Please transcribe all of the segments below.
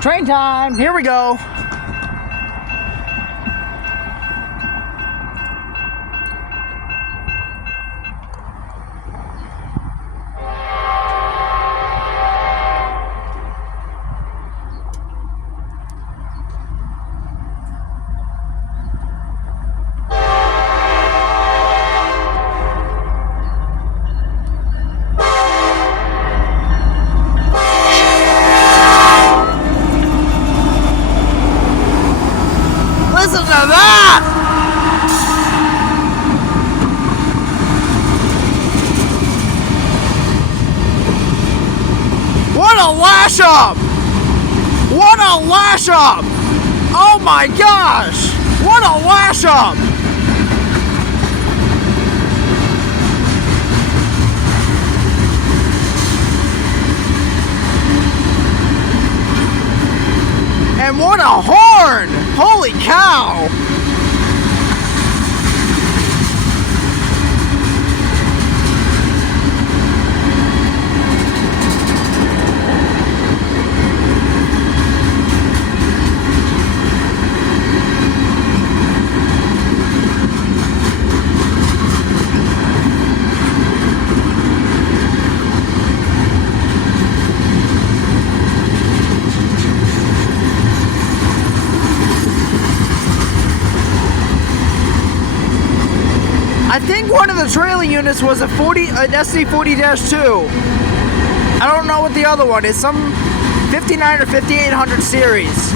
Train time, here we go. Listen to that! What a lash up! What a lash up! Oh my gosh! What a lash up! And what a horn! Holy cow! I think one of the trailing units was an SC40-2. I don't know what the other one is. Some 59 or 5800 series.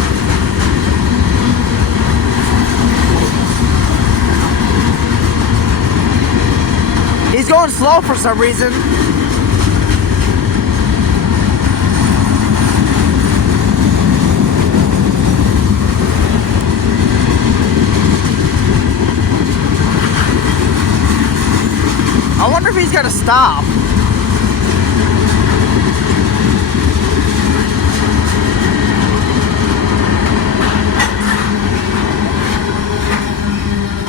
He's going slow for some reason. I wonder if he's gonna stop.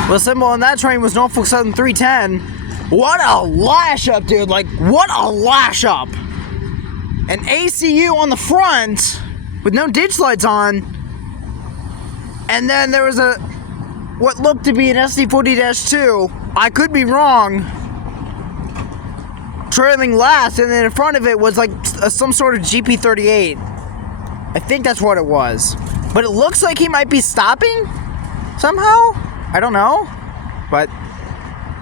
The symbol on that train was Norfolk Southern 310. What a lash up, dude. Like, what a lash up. An ACU on the front with no ditch lights on. And then there was what looked to be an SD40-2. I could be wrong. Trailing last, and then in front of it was like some sort of GP38. I think that's what it was. But it looks like he might be stopping somehow. I don't know. But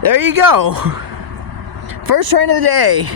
there you go. First train of the day.